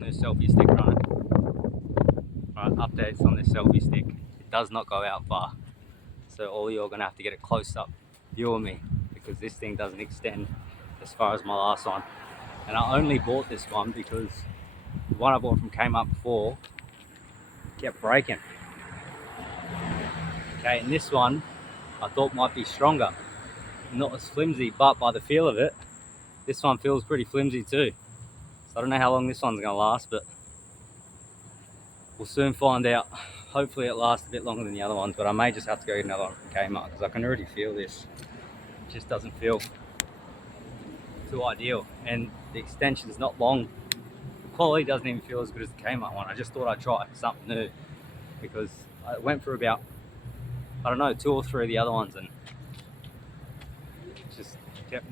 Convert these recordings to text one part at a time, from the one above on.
new selfie stick running. Right, updates on this selfie stick. It does not go out far. So all you're gonna have to get a close up view of me because this thing doesn't extend as far as my last one. And I only bought this one because the one I bought from Kmart before kept breaking. Okay, and this one I thought might be stronger, not as flimsy, but by the feel of it, this one feels pretty flimsy too. So I don't know how long this one's gonna last, but we'll soon find out. Hopefully it lasts a bit longer than the other ones, but I may just have to go get another one from Kmart because I can already feel this. It just doesn't feel too ideal, and the extension's not long. The quality doesn't even feel as good as the Kmart one. I just thought I'd try something new because I went for about, I don't know, 2 or 3 of the other ones and it just kept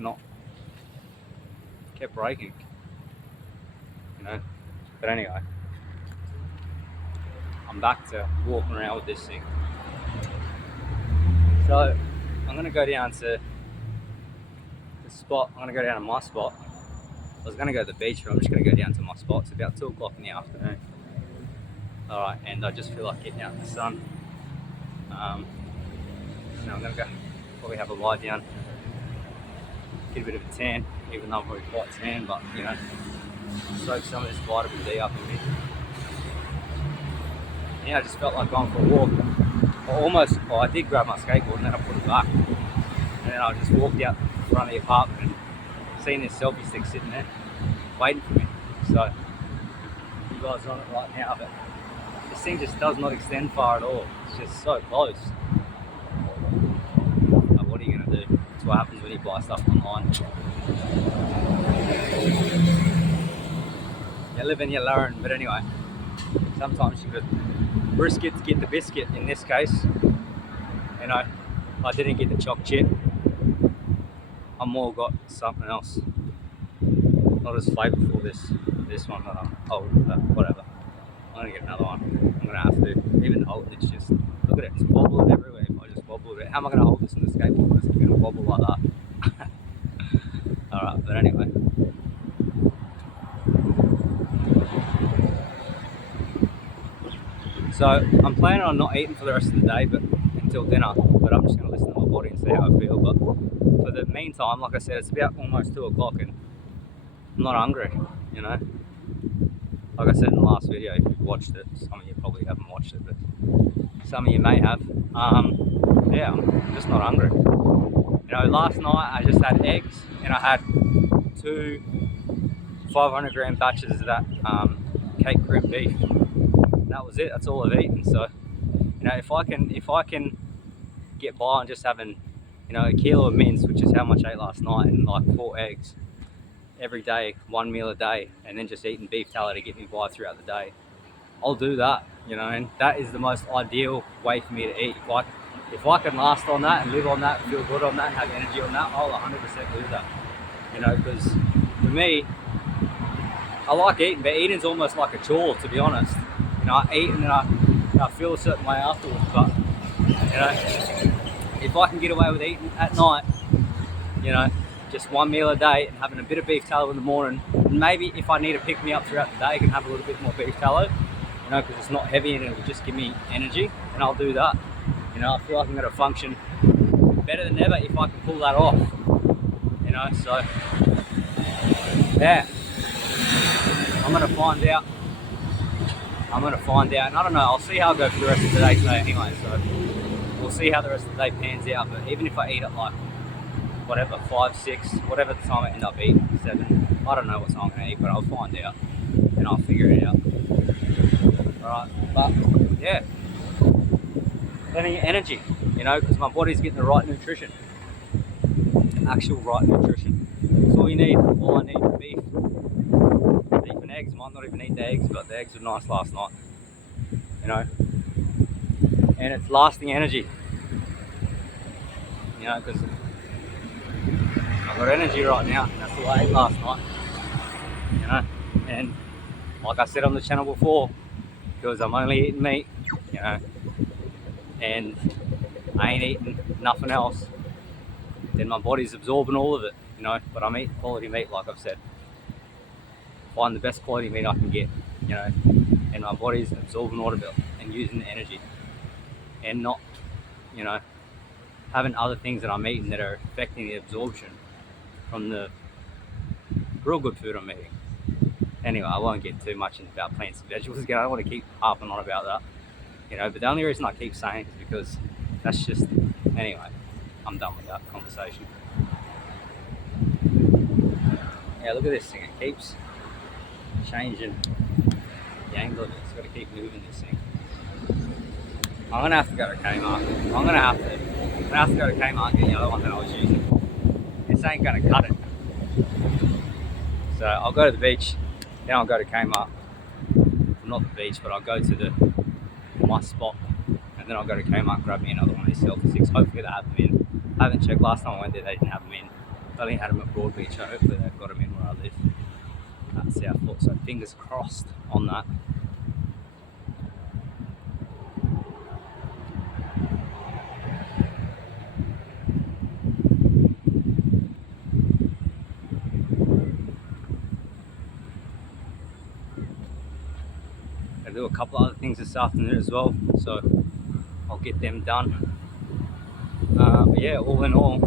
breaking, you know. But anyway, I'm back to walking around with this thing. So I'm gonna go down to the spot. I'm gonna go down to my spot. I was gonna go to the beach, but I'm just gonna go down to my spot. It's about 2 o'clock in the afternoon. All right, and I just feel like getting out in the sun. So I'm gonna go probably have a lie down, get a bit of a tan, even though I'm really quite tan, but you know, soak some of this vitamin D up in me. Yeah, I just felt like going for a walk. I did grab my skateboard and then I put it back. And then I just walked out in front of the apartment and seen this selfie stick sitting there, waiting for me. So, you guys are on it right now, but this thing just does not extend far at all. It's just so close. But what are you going to do? That's what happens when you buy stuff online. You live and you learn, but anyway, sometimes you could risk it to get the biscuit. In this case, you know, I didn't get the choc chip. I more got something else. Not as flavorful this one that I'm holding, but whatever. I'm gonna get another one. I'm gonna have to. Even hold it's just, look at it, it's wobbling everywhere. If I just wobble it, how am I gonna hold this in the skateboard? It's gonna wobble like that. Alright, but anyway. So I'm planning on not eating for the rest of the day, but until dinner. But I'm just gonna listen to my body and see how I feel. But for the meantime, like I said, it's about almost 2 o'clock and I'm not hungry, you know. Like I said in the last video, if you've watched it, some of you probably haven't watched it, but some of you may have. Yeah, I'm just not hungry. You know, last night I just had eggs and I had 2 500 gram batches of that cake cream beef. And that was it. That's all I've eaten. So, you know, if I can get by on just having, you know, a kilo of mince, which is how much I ate last night, and like 4 eggs every day, 1 meal a day, and then just eating beef tallow to get me by throughout the day, I'll do that, you know. And that is the most ideal way for me to eat. If I can last on that and live on that, feel good on that, and have energy on that, I'll 100% do that, you know. Because for me, I like eating, but eating's almost like a chore, to be honest. You know, I eat and I feel a certain way afterwards, but you know, if I can get away with eating at night, you know, just 1 meal a day and having a bit of beef tallow in the morning, and maybe if I need to pick me up throughout the day, I can have a little bit more beef tallow, you know, because it's not heavy and it'll just give me energy, and I'll do that. You know, I feel like I'm going to function better than ever if I can pull that off, you know. So yeah, I'm going to find out, and I don't know, I'll see how I go for the rest of the day today anyway, so we'll see how the rest of the day pans out. But even if I eat at like whatever, 5, 6, whatever the time I end up eating, 7, I don't know what time I'm going to eat, but I'll find out and I'll figure it out. Alright, but yeah, plenty of energy, you know, because my body's getting the right nutrition, actual right nutrition. That's all you need. All I need is beef and eggs. Might not even eat the eggs, but the eggs were nice last night, you know, and it's lasting energy, you know, because I've got energy right now, and that's what I ate last night, you know. And like I said on the channel before, because I'm only eating meat, you know, and I ain't eating nothing else, then my body's absorbing all of it, you know. But I'm eating quality meat, like I've said. find the best quality meat I can get, you know, and my body's absorbing all of it and using the energy, and not, you know, having other things that I'm eating that are affecting the absorption from the real good food I'm eating. Anyway, I won't get too much into about plants and vegetables again. I don't want to keep harping on about that, you know. But the only reason I keep saying it is because that's just, anyway, I'm done with that conversation. Yeah, look at this thing. It keeps changing the angle of it. It's got to keep moving this thing. I'm gonna have to go to Kmart. I'm gonna have to go to Kmart and get the other one that I was using. This ain't gonna cut it. So I'll go to the beach, then I'll go to Kmart. Not the beach, but I'll go to my spot, and then I'll go to Kmart and grab me another one of these Selfie Sticks. Hopefully they have them in. I haven't checked. Last time I went there, they didn't have them in. They only had them at Broadbeach, so hopefully they've got them in where I live at Southport. So fingers crossed on that. I'll do a couple other things this afternoon as well, so I'll get them done. But yeah, all in all,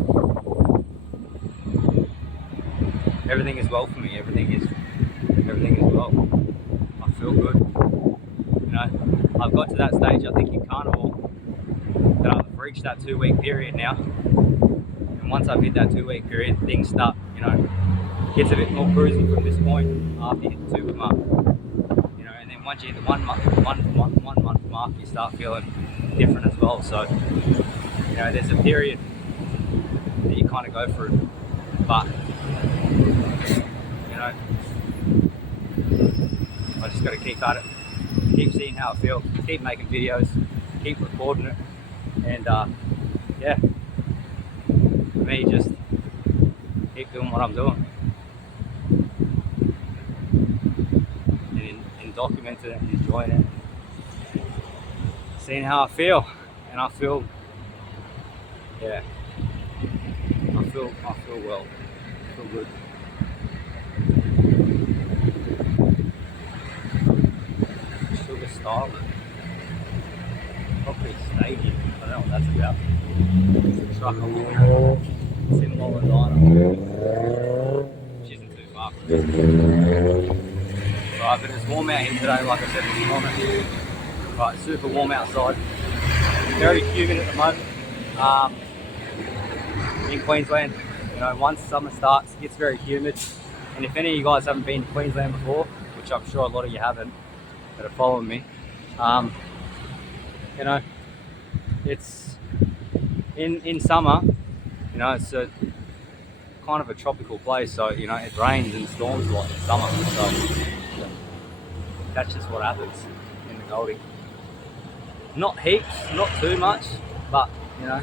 everything is well for me. Everything is well. I feel good. You know, I've got to that stage, I think, in Carnival that I've reached that 2-week period now. And once I've hit that 2-week period, things start, you know, gets a bit more cruisy from this point after you hit the 2-week mark. You know, and then once you hit the 1 month mark, you start feeling different as well. So, you know, there's a period that you kind of go through, but, you know, I just got to keep at it, keep seeing how I feel, keep making videos, keep recording it, and yeah, for me, just keep doing what I'm doing, and documenting it and enjoying it, seeing how I feel. And I feel, yeah, I feel well, I feel good. Sugar Starlet, Property Stadium, I don't know what that's about. It's a truck I'm looking at. It's in Mollendina, which isn't too far from me. Right, but it's warm out here today, like I said this morning. Right, super warm outside. Very humid at the moment. In Queensland, you know, once summer starts, it gets very humid. And if any of you guys haven't been to Queensland before, which I'm sure a lot of you haven't that are following me, you know, it's in summer, you know, it's a kind of a tropical place, so, you know, it rains and storms a lot in summer, so that's just what happens in the Goldie. Not heaps, not too much, but, you know,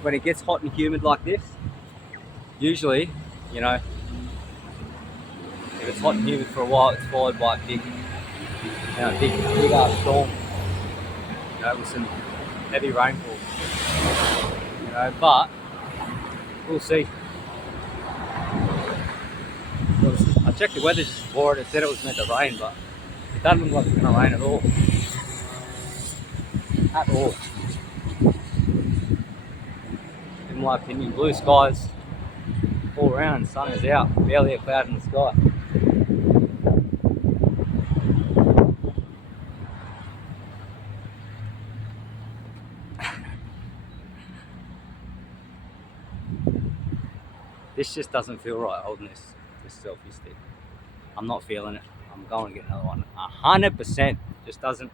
when it gets hot and humid like this, usually, you know, if it's hot and humid for a while, it's followed by a big ass storm, you know, with some heavy rainfall, you know, but we'll see. I checked the weather just before it said it was meant to rain, but it doesn't look like it's going to rain at all. At all. In my opinion, blue skies all around, sun is out, barely a cloud in the sky. This just doesn't feel right holding this selfie stick. I'm not feeling it. I'm going to get another one. 100% just doesn't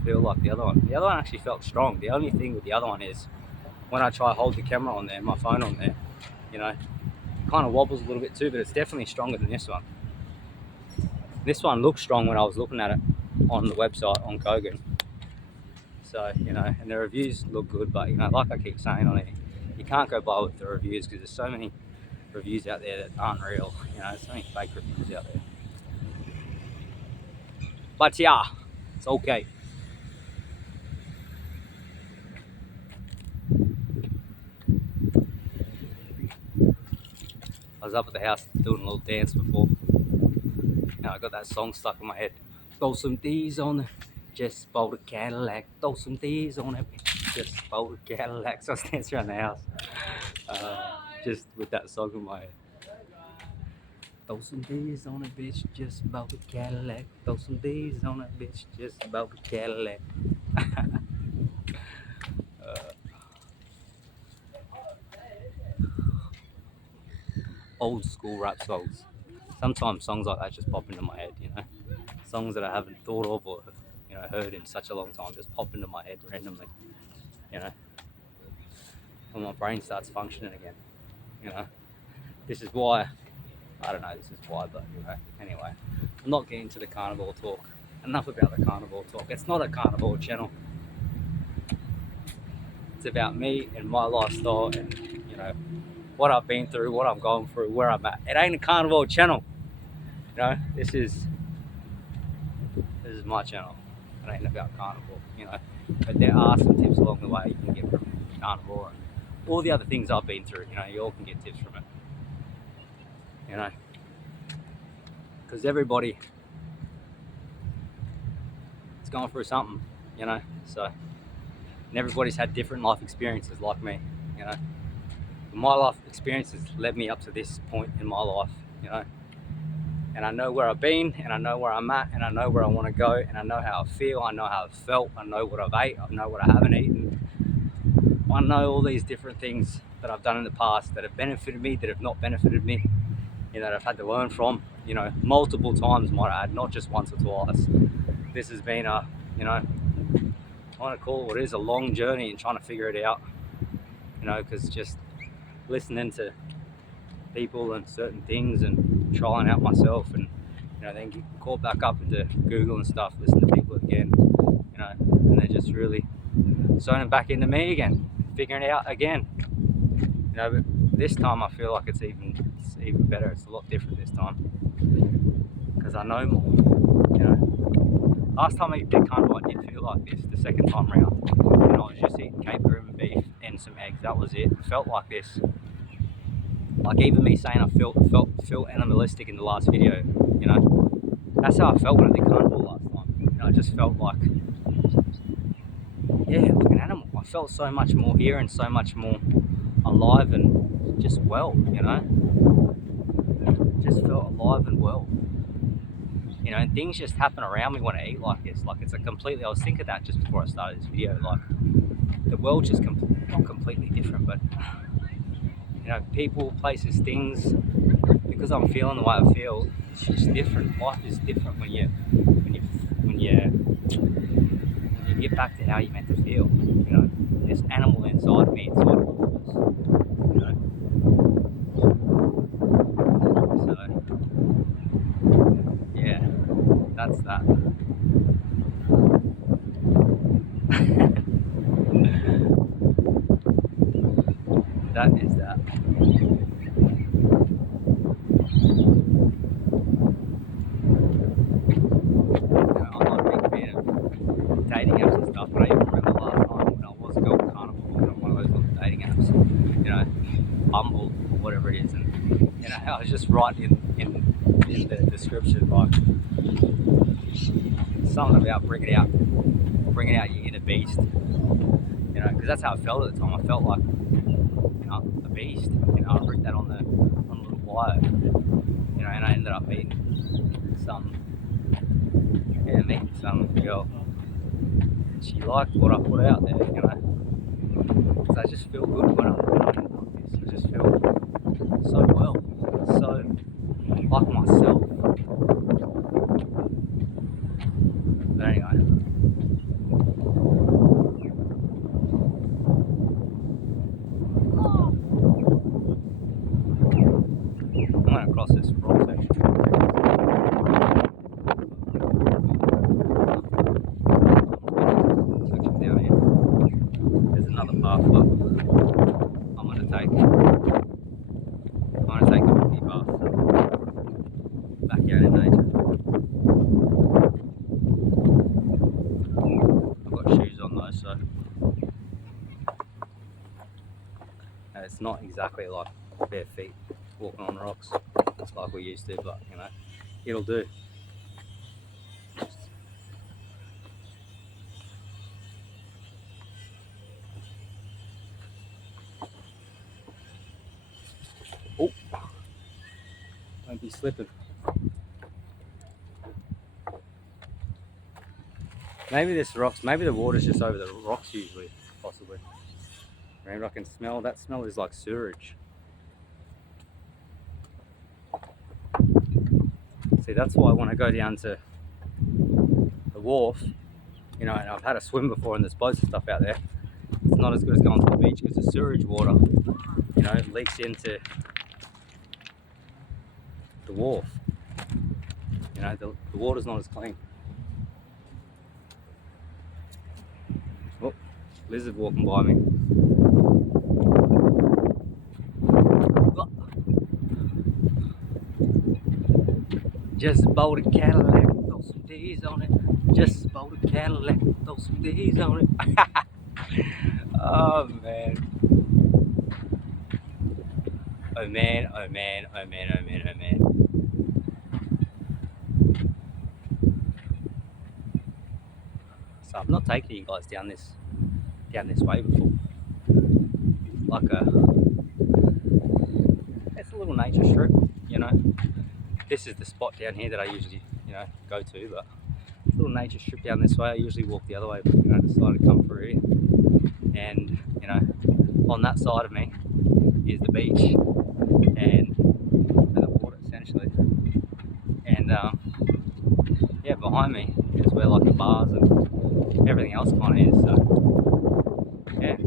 feel like the other one. The other one actually felt strong. The only thing with the other one is when I try to hold the camera on there, my phone on there, you know, it kind of wobbles a little bit too, but it's definitely stronger than this one. This one looked strong when I was looking at it on the website on Kogan. So, you know, and the reviews look good, but, you know, like I keep saying on it, you can't go by with the reviews because there's so many reviews out there that aren't real. You know, there's so many fake reviews out there. But yeah, it's okay. I was up at the house doing a little dance before. know, I got that song stuck in my head. Throw some D's on it, just bought a Cadillac. Throw some D's on it, just bought a Cadillac. So I was dancing around the house, just with that song in my head. Throw some D's on a bitch, just bought a Cadillac. Throw some D's on a bitch, just bought a Cadillac. Old school rap songs. Sometimes songs like that just pop into my head, you know. Songs that I haven't thought of or heard in such a long time just pop into my head randomly, you know. When my brain starts functioning again, you know. This is why I don't know. This is why, but anyway, I'm not getting to the carnivore talk. Enough about the carnivore talk. It's not a carnivore channel. It's about me and my lifestyle and what I've been through, what I'm going through, where I'm at. It ain't a carnivore channel. This is my channel. It ain't about carnivore, But there are some tips along the way you can get from carnivore and all the other things I've been through. You all can get tips from it. Because everybody is going through something, So, and everybody's had different life experiences like me, My life experiences led me up to this point in my life, And I know where I've been, and I know where I'm at, and I know where I want to go, and I know how I feel, I know how I've felt, I know what I've ate, I know what I haven't eaten. I know all these different things that I've done in the past that have benefited me, that have not benefited me, that I've had to learn from, multiple times, might I add, not just once or twice. This has been a, I want to call it what it is, a long journey in trying to figure it out, because just listening to people and certain things and trying out myself and then get caught back up into Google and stuff, listen to people again, and then just really zoning back into me again, figuring it out again, but this time I feel like it's even better. It's a lot different this time because I know more. Last time I did carnivore, I did feel like this. The second time round, I was just eating Cape Room beef and some eggs. That was it. It felt like this. Like even me saying I felt animalistic in the last video, that's how I felt when I did carnivore last time. I just felt like, like an animal. I felt so much more here and so much more alive and just well, Just felt alive and well. And things just happen around me when I eat like this. Like I was thinking that just before I started this video, like the world just not completely different, but people, places, things, because I'm feeling the way I feel, it's just different. Life is different when you get back to how you're meant to feel. This animal inside me, inside all of us. So yeah, that's that. That is that. I'm not a big fan of dating apps and stuff, but I even remember last time when I was going carnivore on one of those little dating apps, Bumble or whatever it is, and I was just writing in the description like something about bringing out your inner beast, because that's how I felt at the time. I felt like a beast. I wrote that on the little bio, and I ended up meeting some girl. She liked what I put out there, because I just feel good when I'm like this. I just feel so well, so like myself. But anyway. I'm going to cross this rock section. Down here. There's another path, but I'm going to take the rocky path back out in nature. I've got shoes on though, so it's not exactly like bare feet walking on rocks like we used to, but it'll do. Won't be slipping. Maybe this rocks, maybe the water's just over the rocks usually, possibly. Maybe I can smell, that smell is like sewerage. See, that's why I want to go down to the wharf, you know, and I've had a swim before and there's boats and stuff out there. It's not as good as going to the beach because the sewage water, you know, it leaks into the wharf. You know, the water's not as clean. Oh, lizard walking by me. Just bought a Cadillac, throw some D's on it. Just bought a Cadillac, throw some D's on it. Oh man. Oh man, oh man, oh man, oh man, oh man. So I've not taken you guys down this way before. Like it's a little nature strip, you know. This is the spot down here that I usually, you know, go to, but a little nature strip down this way. I usually walk the other way, but you know, I decided to come through here. And you know, on that side of me is the beach and the water essentially. And yeah, behind me is where like the bars and everything else kind of is. So yeah, as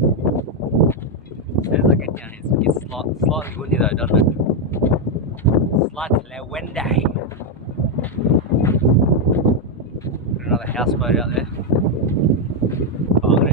soon as I get down here, it gets slightly windy though, doesn't it? Slightly windy. Got another houseboat out there. Oh, I'm